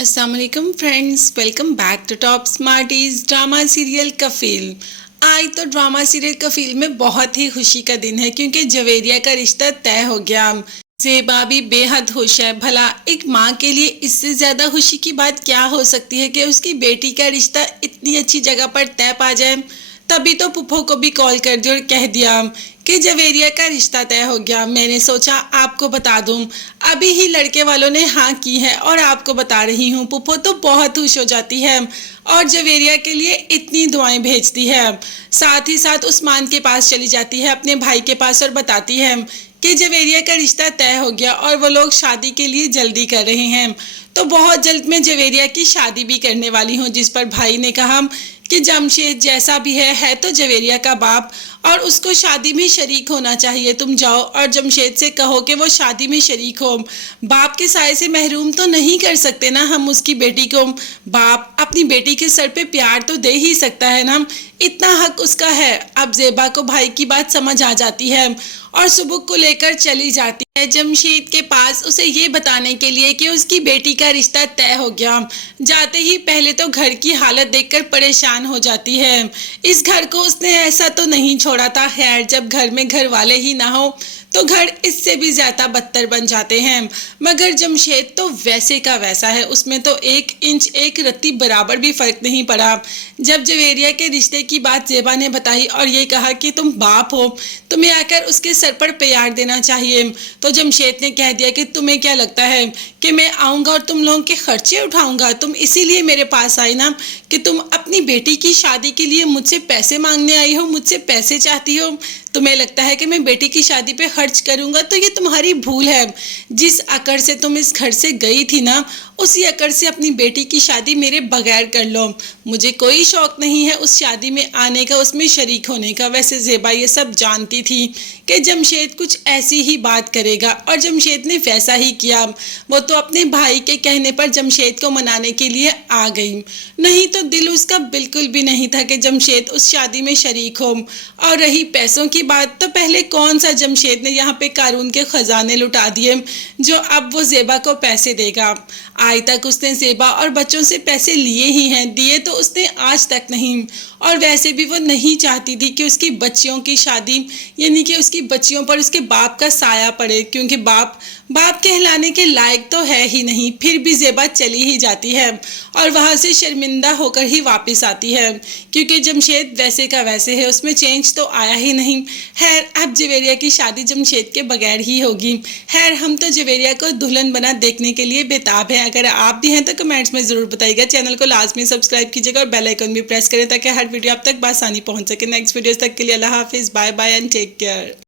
अस्सलाम वालेकुम friends, welcome back to top smarties drama serial Kafeel. आज तो ड्रामा सीरियल कफील में बहुत ही खुशी का दिन है क्योंकि जवेरिया का रिश्ता तय हो गया। ज़ेबा भी बेहद खुश है। भला एक माँ के लिए इससे ज़्यादा खुशी की बात क्या हो सकती है कि उसकी बेटी का रिश्ता इतनी अच्छी जगह पर तय पा जाए। तभी तो पुप्पो को भी कॉल कर दिया और कह दिया कि जवेरिया का रिश्ता तय हो गया। मैंने सोचा आपको बता दूं, अभी ही लड़के वालों ने हाँ की है और आपको बता रही हूँ। पुप्पो तो बहुत खुश हो जाती है और जवेरिया के लिए इतनी दुआएं भेजती है। साथ ही साथ उस्मान के पास चली जाती है, अपने भाई के पास, और बताती है कि जवेरिया का रिश्ता तय हो गया और वो लोग शादी के लिए जल्दी कर रहे हैं। तो बहुत जल्द मैं जवेरिया की शादी भी करने वाली हूँ। जिस पर भाई ने कहा कि जमशेद जैसा भी है तो जवेरिया का बाप और उसको शादी में शरीक होना चाहिए। तुम जाओ और जमशेद से कहो कि वो शादी में शरीक हो। बाप के साए से महरूम तो नहीं कर सकते ना हम उसकी बेटी को। बाप अपनी बेटी के सर पे प्यार तो दे ही सकता है ना, इतना हक उसका है। अब ज़ेबा को भाई की बात समझ आ जाती है और सुबुक को लेकर चली जाती है जमशेद के पास, उसे ये बताने के लिए कि उसकी बेटी का रिश्ता तय हो गया। जाते ही पहले तो घर की हालत देखकर परेशान हो जाती है। इस घर को उसने ऐसा तो नहीं छोड़ा था। खैर, जब घर में घर वाले ही ना हो तो घर इससे भी ज्यादा बदतर बन जाते हैं। मगर जमशेद तो वैसे का वैसा है, उसमें तो 1 इंच 1 रत्ती बराबर भी फर्क नहीं पड़ा। जब जवेरिया के रिश्ते की बात ज़ेबा ने बताई और ये कहा कि तुम बाप हो, तुम्हें आकर उसके सर पर प्यार देना चाहिए, तो जमशेद ने कह दिया कि तुम्हें क्या लगता है कि मैं आऊँगा और तुम लोगों के खर्चे उठाऊँगा? तुम इसीलिए मेरे पास आई ना कि तुम अपनी बेटी की शादी के लिए मुझसे पैसे मांगने आई हो, मुझसे पैसे चाहती हो। तुम्हें लगता है कि मैं बेटी की शादी पे खर्च करूंगा? तो ये तुम्हारी भूल है। जिस अकड़ से तुम इस घर से गई थी ना, उसी अकड़ से अपनी बेटी की शादी मेरे बगैर कर लो। मुझे कोई शौक नहीं है उस शादी में आने का, उसमें शरीक होने का। वैसे ज़ेबा ये सब जानती थी कि जमशेद कुछ ऐसी ही बात करेगा और जमशेद ने वैसा ही किया। वो तो अपने भाई के कहने पर जमशेद को मनाने के लिए आ गई, नहीं तो दिल उसका बिल्कुल भी नहीं था कि जमशेद उस शादी में शरीक हो। और रही पैसों की बात, तो पहले कौन सा जमशेद ने यहाँ पे कारून के खजाने लुटा दिए जो अब वो ज़ेबा को पैसे देगा। आज तक उसने ज़ेबा और बच्चों से पैसे लिए ही हैं, दिए तो उसने आज तक नहीं। और वैसे भी वो नहीं चाहती थी कि उसकी बच्चियों की शादी, यानी कि उसकी बच्चियों पर उसके बाप का साया पड़े, क्योंकि बाप कहलाने के लायक तो है ही नहीं। फिर भी ज़ेबा चली ही जाती है और वहाँ से शर्मिंदा होकर ही वापस आती है, क्योंकि जमशेद वैसे का वैसे है, उसमें चेंज तो आया ही नहीं। खैर, अब जवेरिया की शादी जमशेद के बगैर ही होगी। खैर, हम तो जवेरिया को दुल्हन बना देखने के लिए बेताब हैं। अगर आप भी हैं तो कमेंट्स में ज़रूर बताइएगा। चैनल को लाजमी सब्सक्राइब कीजिएगा और बेल आइकन भी प्रेस करें ताकि हर वीडियो आप तक बआसानी पहुंच सके। नेक्स्ट वीडियोस तक के लिए अल्लाह हाफिज़, bye bye and take care.